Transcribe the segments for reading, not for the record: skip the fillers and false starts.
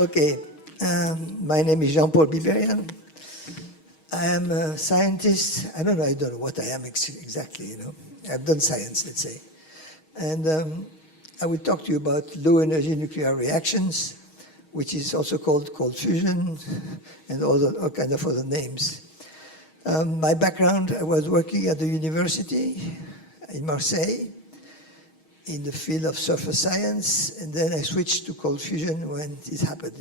Okay, my name is Jean-Paul Biberian. I am a scientist. I don't know what I am exactly, I've done science, let's say. And I will talk to you about low energy nuclear reactions, which is also called cold fusion and all kind of other names. My background, I was working at the university in Marseille in the field of surface science, and then I switched to cold fusion when it happened,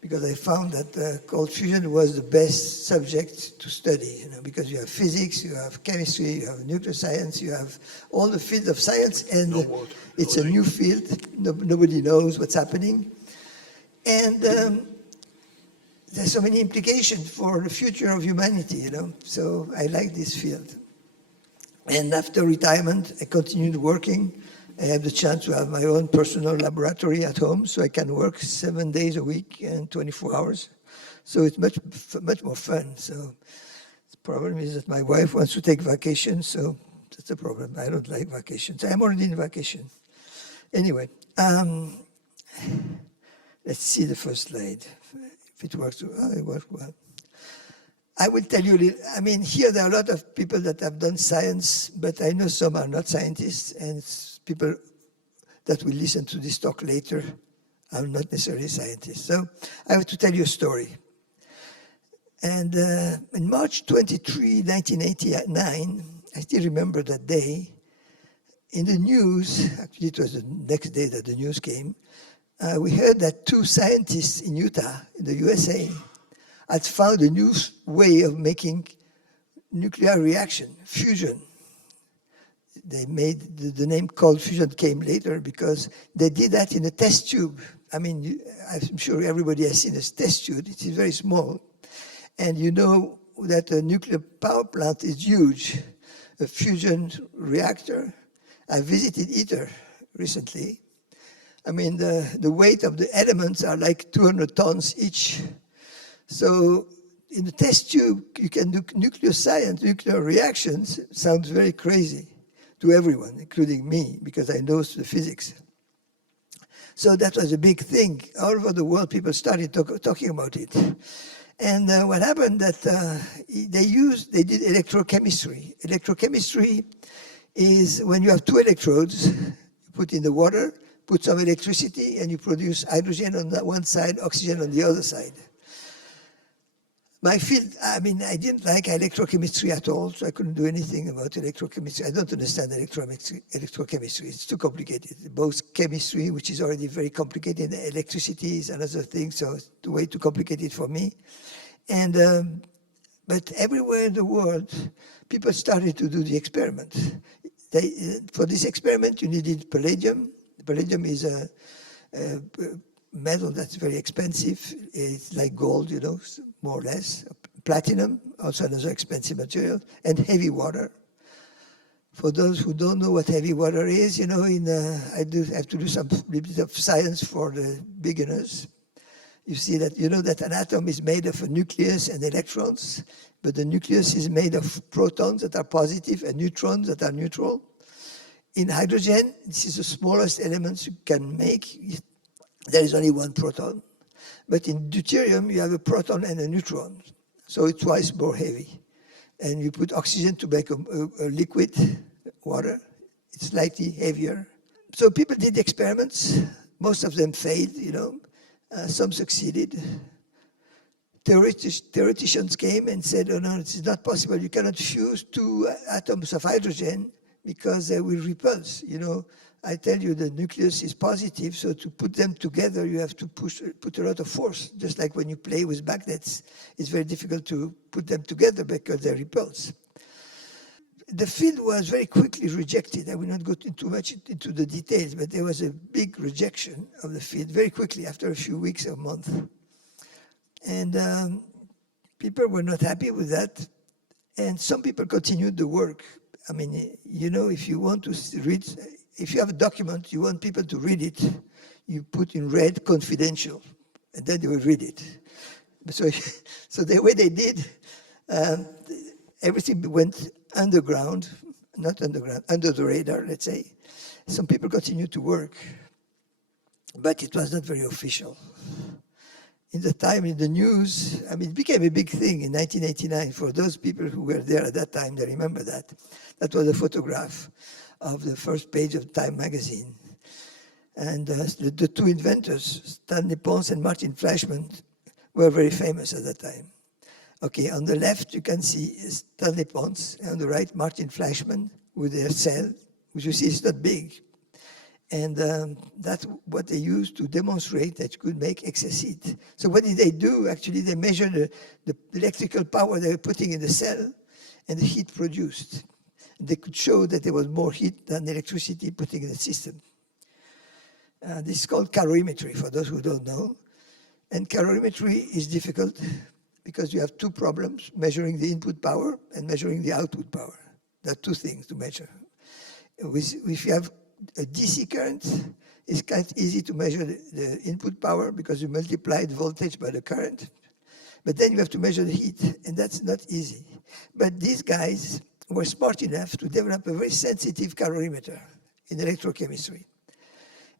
because I found that cold fusion was the best subject to study, because you have physics, you have chemistry, you have nuclear science, you have all the fields of science, and it's a new field. Nobody knows what's happening. And there's so many implications for the future of humanity, so I like this field. And after retirement, I continued working. I have the chance to have my own personal laboratory at home, so I can work 7 days a week and 24 hours. So it's much more fun. So the problem is that my wife wants to take vacation, so that's the problem. I don't like vacations. I'm already in vacation. Anyway, let's see the first slide. If it works, it worked well. I will tell you, here there are a lot of people that have done science, but I know some are not scientists, and people that will listen to this talk later are not necessarily scientists. So I have to tell you a story. And in March 23, 1989, I still remember that day, in the news, actually it was the next day that the news came, we heard that 2 scientists in Utah, in the USA, had found a new way of making nuclear reaction, fusion. They made the name cold fusion came later because they did that in a test tube. I'm sure everybody has seen a test tube. It is very small. And you know that a nuclear power plant is huge. A fusion reactor. I visited ITER recently. The weight of the elements are like 200 tons each. So in the test tube, you can do nuclear science, nuclear reactions. Sounds very crazy to everyone, including me, because I know the physics. So that was a big thing. All over the world, people started talking about it. And what happened that they did electrochemistry. Electrochemistry is when you have 2 electrodes, you put in the water, put some electricity, and you produce hydrogen on that one side, oxygen on the other side. My field, I didn't like electrochemistry at all, so I couldn't do anything about electrochemistry. I don't understand electrochemistry. It's too complicated. Both chemistry, which is already very complicated, and electricity is another thing, so it's way too complicated for me. And but everywhere in the world, people started to do the experiment. For this experiment, you needed palladium. Palladium is a metal that's very expensive. It's like gold, more or less. Platinum, also another expensive material, and heavy water. For those who don't know what heavy water is, I have to do some little bit of science for the beginners. You see that, that an atom is made of a nucleus and electrons, but the nucleus is made of protons that are positive and neutrons that are neutral. In hydrogen, this is the smallest element you can make. There is only 1 proton. But in deuterium, you have a proton and a neutron. So it's twice more heavy. And you put oxygen to make a liquid, water. It's slightly heavier. So people did experiments. Most of them failed, some succeeded. Theoreticians came and said, oh no, this is not possible. You cannot fuse 2 atoms of hydrogen because they will repulse, I tell you the nucleus is positive, so to put them together, you have to put a lot of force. Just like when you play with magnets, it's very difficult to put them together because they repulse. The field was very quickly rejected. I will not go too much into the details, but there was a big rejection of the field very quickly after a few weeks or months. And people were not happy with that. And some people continued the work. If you want to read, if you have a document, you want people to read it, you put in red confidential, and then they will read it. So the way they did, everything went underground, not underground, under the radar, let's say. Some people continued to work, but it was not very official. in the time in the news, I mean, it became a big thing in 1989. For those people who were there at that time, they remember that. That was a photograph of the first page of Time magazine. And the two inventors, Stanley Pons and Martin Fleischmann, were very famous at that time. Okay, on the left, you can see Stanley Pons, and on the right, Martin Fleischmann with their cell, which you see is not big. And that's what they used to demonstrate that you could make excess heat. So what did they do? Actually, they measured the electrical power they were putting in the cell and the heat produced. They could show that there was more heat than electricity putting in the system. This is called calorimetry, for those who don't know. And calorimetry is difficult because you have two problems, measuring the input power and measuring the output power. There are two things to measure. If you have a DC current, it's quite easy to measure the input power because you multiply the voltage by the current. But then you have to measure the heat, and that's not easy. But these guys were smart enough to develop a very sensitive calorimeter in electrochemistry.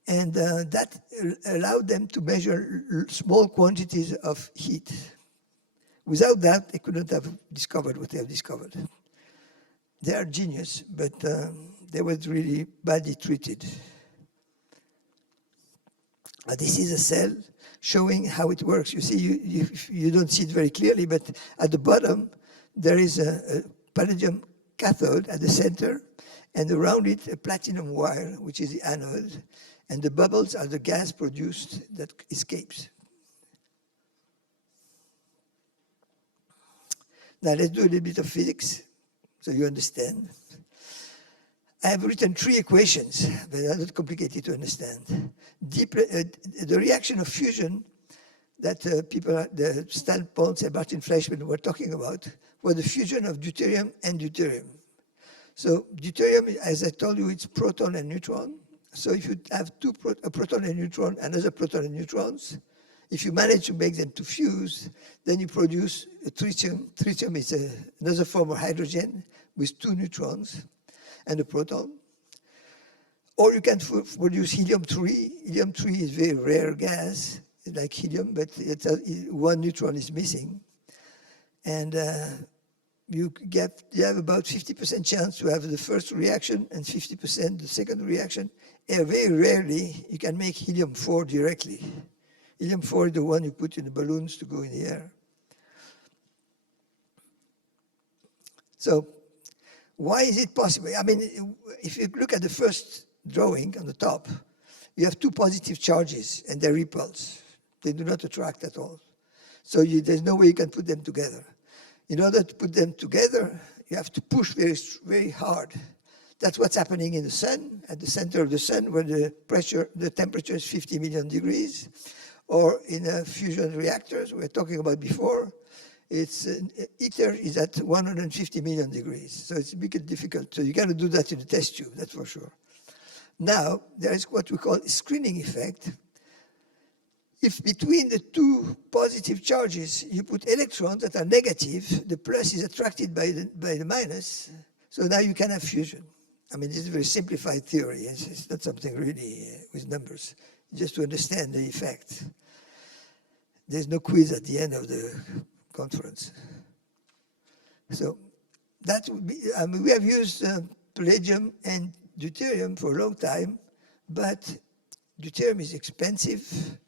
And that allowed them to measure small quantities of heat. Without that, they couldn't have discovered what they have discovered. They are genius, but they were really badly treated. This is a cell showing how it works. You see, you don't see it very clearly, but at the bottom, there is a palladium cathode at the center, and around it, a platinum wire, which is the anode. And the bubbles are the gas produced that escapes. Now let's do a little bit of physics so you understand. I have written three equations, but they're not complicated to understand. The reaction of fusion that the Stan Pons and Martin Fleischmann were talking about was the fusion of deuterium and deuterium. So deuterium, as I told you, it's proton and neutron. So if you have a proton and neutron, another proton and neutrons, if you manage to make them to fuse, then you produce a tritium. Tritium is another form of hydrogen with two neutrons and a proton. Or you can produce helium-3. Helium-3 is a very rare gas, like helium, but one neutron is missing. And you have about 50% chance to have the first reaction and 50% the second reaction. And very rarely, you can make helium-4 directly. Helium-4 is the one you put in the balloons to go in the air. So why is it possible? I mean, if you look at the first drawing on the top, you have two positive charges and they repulse. They do not attract at all. So there's no way you can put them together. In order to put them together, you have to push very, very hard. That's what's happening in the sun, at the center of the sun, where the temperature is 50 million degrees, or in fusion reactors we were talking about before. ITER is at 150 million degrees, so it's a bit difficult. So you got to do that in the test tube, that's for sure. Now, there is what we call a screening effect. If between the two positive charges you put electrons that are negative, the plus is attracted by the minus, so now you can have fusion. I mean, this is a very simplified theory. It's not something really with numbers, just to understand the effect. There's no quiz at the end of the conference. So that would be, I mean, we have used palladium and deuterium for a long time, but deuterium is expensive,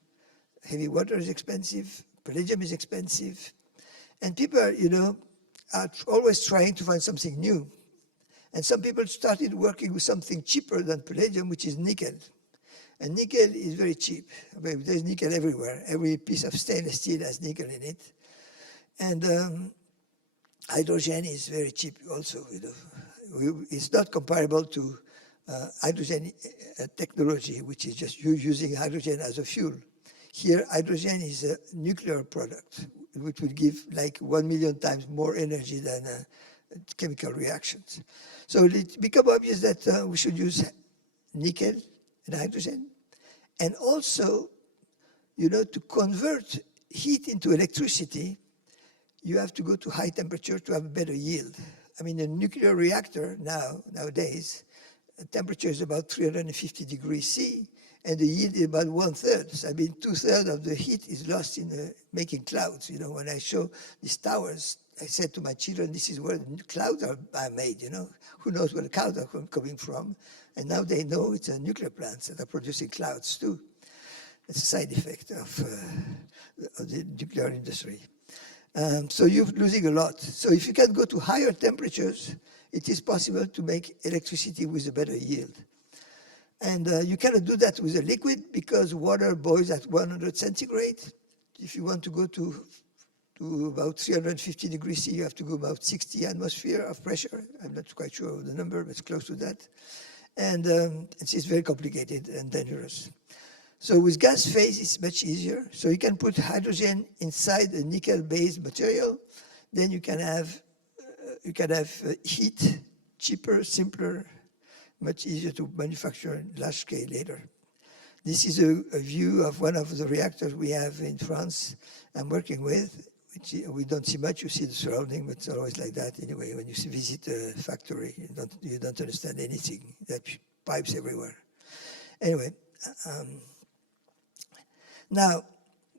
heavy water is expensive, palladium is expensive, and people are always trying to find something new. And some people started working with something cheaper than palladium, which is nickel. And nickel is very cheap. I mean, there's nickel everywhere. Every piece of stainless steel has nickel in it. And hydrogen is very cheap also. It's not comparable to hydrogen technology, which is just you using hydrogen as a fuel. Here, hydrogen is a nuclear product, which will give like 1 million times more energy than chemical reactions. So it became obvious that we should use nickel and hydrogen. And also, to convert heat into electricity, you have to go to high temperature to have a better yield. I mean, a nuclear reactor nowadays the temperature is about 350 degrees C, and the yield is about 1/3. So, I mean, 2/3 of the heat is lost in making clouds. You know, when I show these towers, I said to my children, this is where the clouds are made, you know. Who knows where the clouds are coming from? And now they know it's nuclear plants that are producing clouds too. It's a side effect of the nuclear industry. So you're losing a lot. So if you can go to higher temperatures, it is possible to make electricity with a better yield. And you cannot do that with a liquid because water boils at 100 centigrade. If you want to go to about 350 degrees C, you have to go about 60 atmosphere of pressure. I'm not quite sure of the number, but it's close to that. And it's very complicated and dangerous. So with gas phase, it's much easier. So you can put hydrogen inside a nickel-based material. Then you can have heat, cheaper, simpler, much easier to manufacture large scale later. This is a view of one of the reactors we have in France I'm working with, which we don't see much. You see the surrounding, but it's always like that anyway. When you visit a factory, you don't understand anything. There are pipes everywhere. Anyway, now,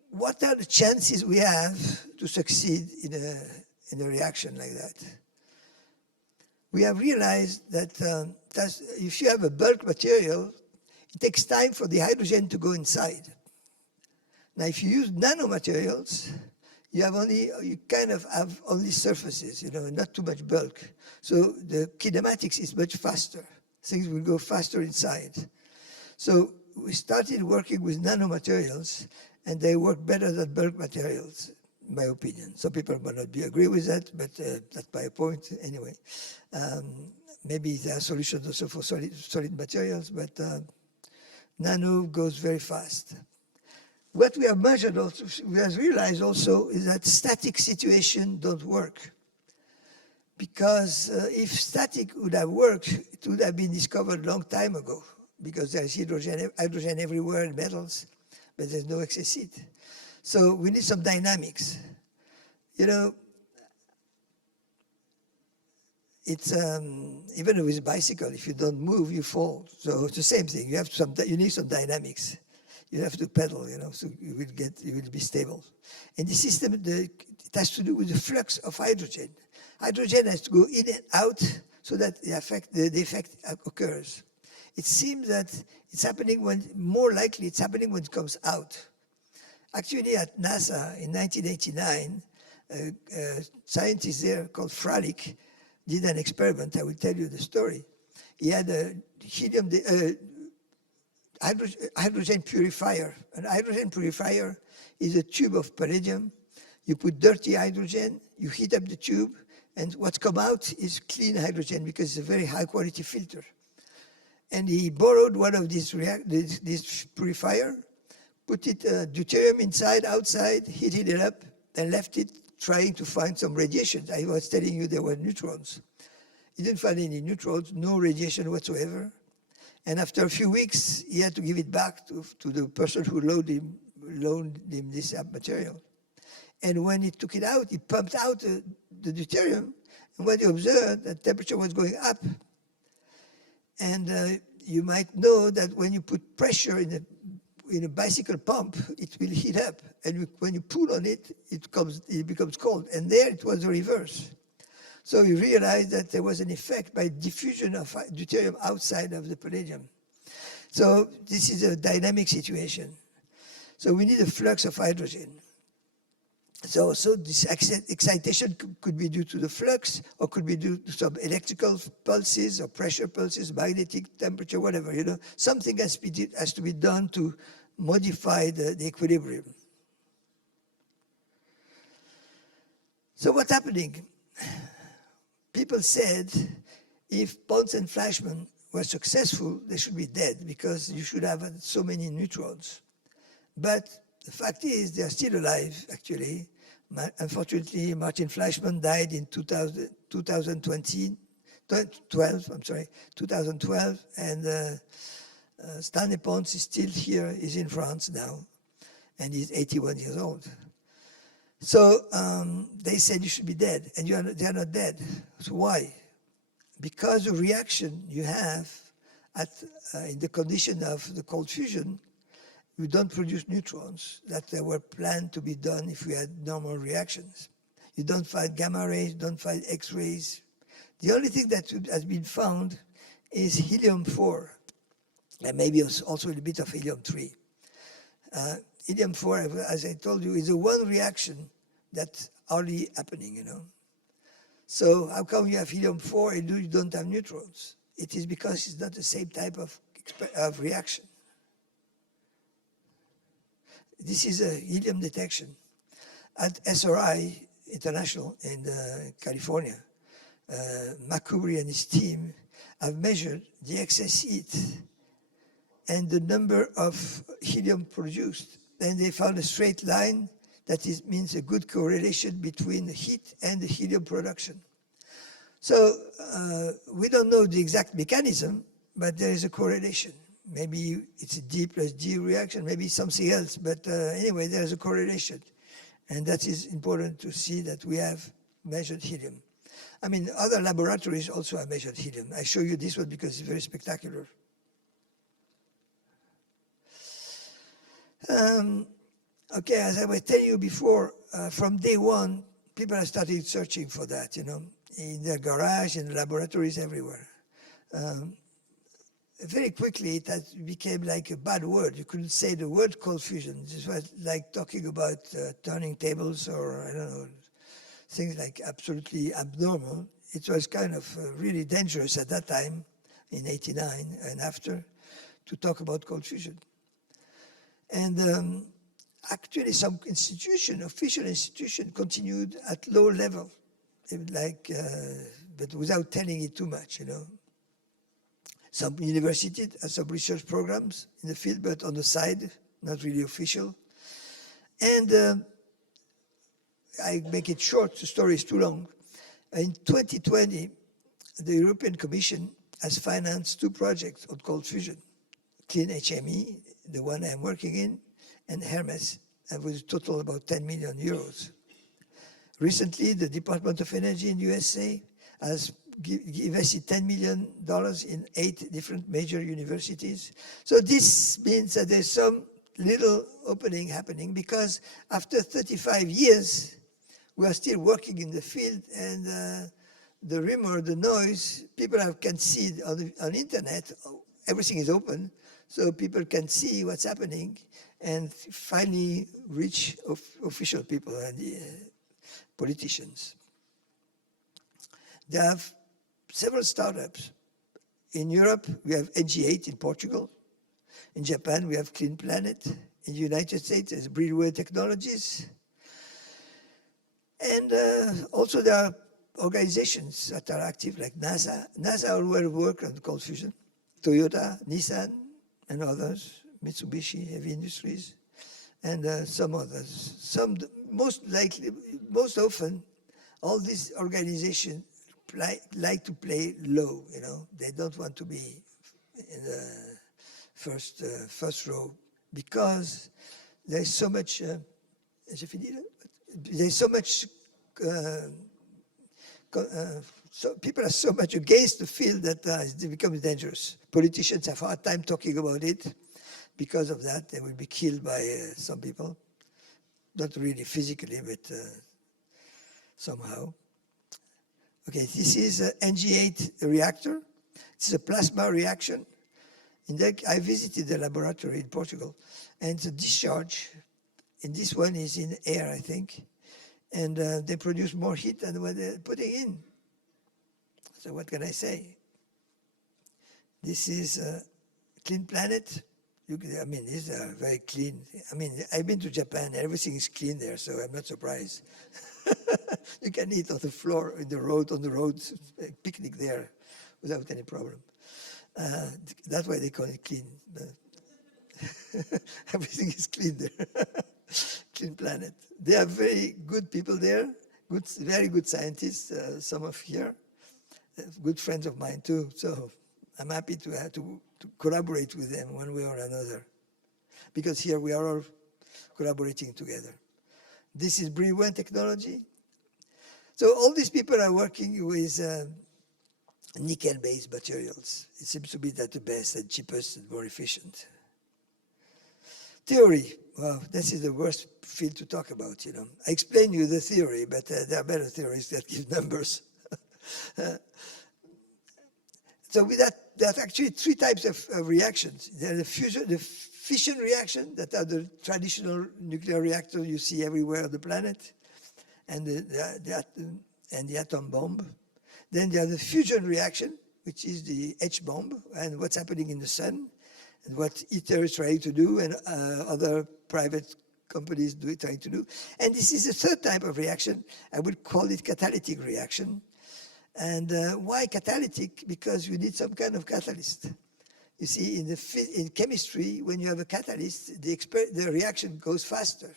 what are the chances we have to succeed in a reaction like that? We have realized that if you have a bulk material, it takes time for the hydrogen to go inside. Now, if you use nanomaterials, you kind of have only surfaces, you know, not too much bulk. So the kinematics is much faster. Things will go faster inside. So we started working with nanomaterials, and they work better than bulk materials, in my opinion. Some people might not agree with that, but that's my point anyway. Maybe there are solutions also for solid materials, but nano goes very fast. What we have measured also, we have realized also, is that static situations don't work. Because if static would have worked, it would have been discovered a long time ago, because there's hydrogen everywhere in metals, but there's no excess heat. So we need some dynamics. You know, it's even with a bicycle, if you don't move, you fall. So it's the same thing. You need some dynamics. You have to pedal, you know, so you will be stable. And the system, it has to do with the flux of hydrogen. Hydrogen has to go in and out so that the effect occurs. It seems that it's happening more likely it's happening when it comes out. Actually, at NASA in 1989, a scientist there called Froelich did an experiment. I will tell you the story. He had a hydrogen purifier. An hydrogen purifier is a tube of palladium. You put dirty hydrogen, you heat up the tube, and what comes out is clean hydrogen because it's a very high quality filter. And he borrowed one of these purifier, put it deuterium inside, outside, heated it up, and left it trying to find some radiation. I was telling you there were neutrons. He didn't find any neutrons, no radiation whatsoever. And after a few weeks, he had to give it back to the person who loaned him this material. And when he took it out, he pumped out the deuterium. And when he observed that temperature was going up, and you might know that when you put pressure in a bicycle pump, it will heat up. And when you pull on it, it becomes cold. And there it was the reverse. So we realized that there was an effect by diffusion of deuterium outside of the palladium. So this is a dynamic situation. So we need a flux of hydrogen. So this excitation could be due to the flux, or could be due to some electrical pulses or pressure pulses, magnetic temperature, whatever, you know. Something has to be done to modify the equilibrium. So what's happening? People said if Pons and Fleischmann were successful, they should be dead because you should have so many neutrons. But the fact is, they are still alive, actually. Unfortunately, Martin Fleischmann died in 2012, and Stanley Pons is still here, he's in France now, and he's 81 years old. So they said you should be dead, and they are not dead. So why? Because the reaction you have in the condition of the cold fusion, you don't produce neutrons that were planned to be done if we had normal reactions. You don't find gamma rays, you don't find X-rays. The only thing that has been found is helium-4, and maybe also a bit of helium-3. Helium-4, as I told you, is the one reaction that's hardly happening, you know. So how come you have helium-4 and you don't have neutrons? It is because it's not the same type of reaction. This is a helium detection. At SRI International in California, Makuri and his team have measured the excess heat and the number of helium produced. And they found a straight line that means a good correlation between the heat and the helium production. So we don't know the exact mechanism, but there is a correlation. Maybe it's a D plus D reaction, maybe something else, but anyway, there is a correlation. And that is important to see that we have measured helium. I mean, other laboratories also have measured helium. I show you this one because it's very spectacular. Okay, as I was telling you before, from day one, people have started searching for that, you know, in their garage, in laboratories, everywhere. Very quickly, it became like a bad word. You couldn't say the word cold fusion. This was like talking about turning tables or, I don't know, things like absolutely abnormal. It was kind of really dangerous at that time, in '89 and after, to talk about cold fusion. And actually, some institution, official institution, continued at low level, like, but without telling it too much, you know. Some universities have some research programs in the field, but on the side, not really official. And I make it short, the story is too long. In 2020, the European Commission has financed 2 projects on cold fusion, Clean HME, the one I'm working in, and Hermes, and with a total about 10 million euros. Recently, the Department of Energy in USA has invested $10 million in 8 different major universities. So this means that there's some little opening happening, because after 35 years, we are still working in the field, and the rumor, the noise, people can see it on the internet. Everything is open, so people can see what's happening and finally reach official people and politicians. They have several startups. In Europe, we have NG8 in Portugal. In Japan, we have Clean Planet. In the United States, there's Biberian Technologies. And also there are organizations that are active, like NASA. NASA already work on cold fusion. Toyota, Nissan, and others, Mitsubishi, Heavy Industries, and some others. Some, most often, all these organizations like to play low, you know. They don't want to be in the first row, because there's so much, so people are so much against the field that it becomes dangerous. Politicians have a hard time talking about it. Because of that, they will be killed by some people. Not really physically, but somehow. Okay, this is an NG8 reactor. It's a plasma reaction. I visited the laboratory in Portugal, and it's a discharge. And this one is in air, I think. And they produce more heat than what they're putting in. So what can I say? This is Clean Planet. I mean, these are very clean. I mean, I've been to Japan. Everything is clean there, so I'm not surprised. You can eat on the floor, on the road, picnic there without any problem. That's why they call it clean. Everything is clean there. Clean Planet. They are very good people there, very good scientists, some of here, good friends of mine too. So I'm happy to have to collaborate with them one way or another, because here we are all collaborating together. This is Biberian technology. So all these people are working with nickel-based materials. It seems to be that the best and cheapest and more efficient. Theory, well, this is the worst field to talk about, you know. I explain you the theory, but there are better theories that give numbers. So with that, there are actually three types of reactions. There are the fission reaction, that are the traditional nuclear reactor you see everywhere on the planet, and the atom bomb. Then there are the fusion reaction, which is the H bomb, and what's happening in the sun, and what ITER is trying to do, and other private companies trying to do. And this is a third type of reaction. I would call it catalytic reaction. And why catalytic? Because you need some kind of catalyst. You see, in chemistry, when you have a catalyst, the reaction goes faster.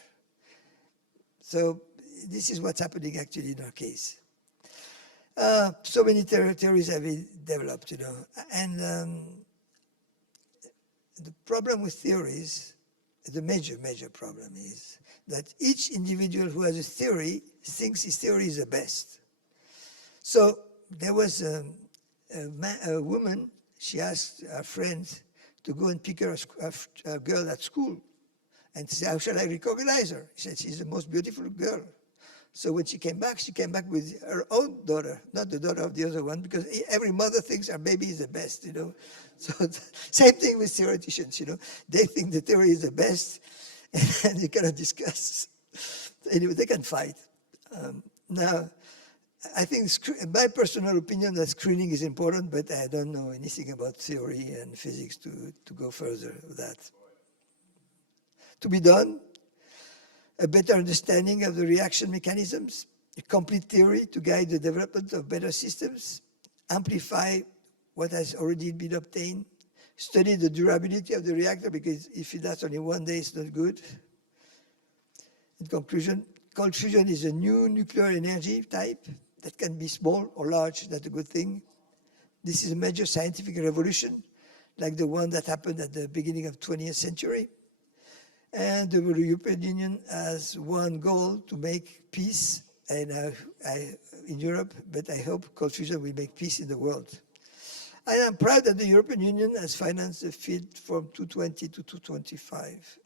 So this is what's happening actually in our case. So many theories have been developed, you know. And the problem with theories, the major problem is that each individual who has a theory thinks his theory is the best. So there was a woman, she asked her friend to go and pick her a girl at school and say, how shall I recognize her? She said, she's the most beautiful girl. So when she came back with her own daughter, not the daughter of the other one, because every mother thinks her baby is the best, you know. So same thing with theoreticians, you know. They think the theory is the best, and you cannot discuss. Anyway, they can fight. Now, I think, my personal opinion, that screening is important, but I don't know anything about theory and physics to go further with that. To be done, a better understanding of the reaction mechanisms, a complete theory to guide the development of better systems, amplify what has already been obtained, study the durability of the reactor, because if it lasts only one day, it's not good. In conclusion, cold fusion is a new nuclear energy type that can be small or large. That's a good thing. This is a major scientific revolution, like the one that happened at the beginning of 20th century. And the European Union has one goal to make peace in Europe, but I hope cold fusion will make peace in the world. And I'm proud that the European Union has financed the field from 220 to 225.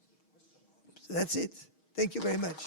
So that's it. Thank you very much.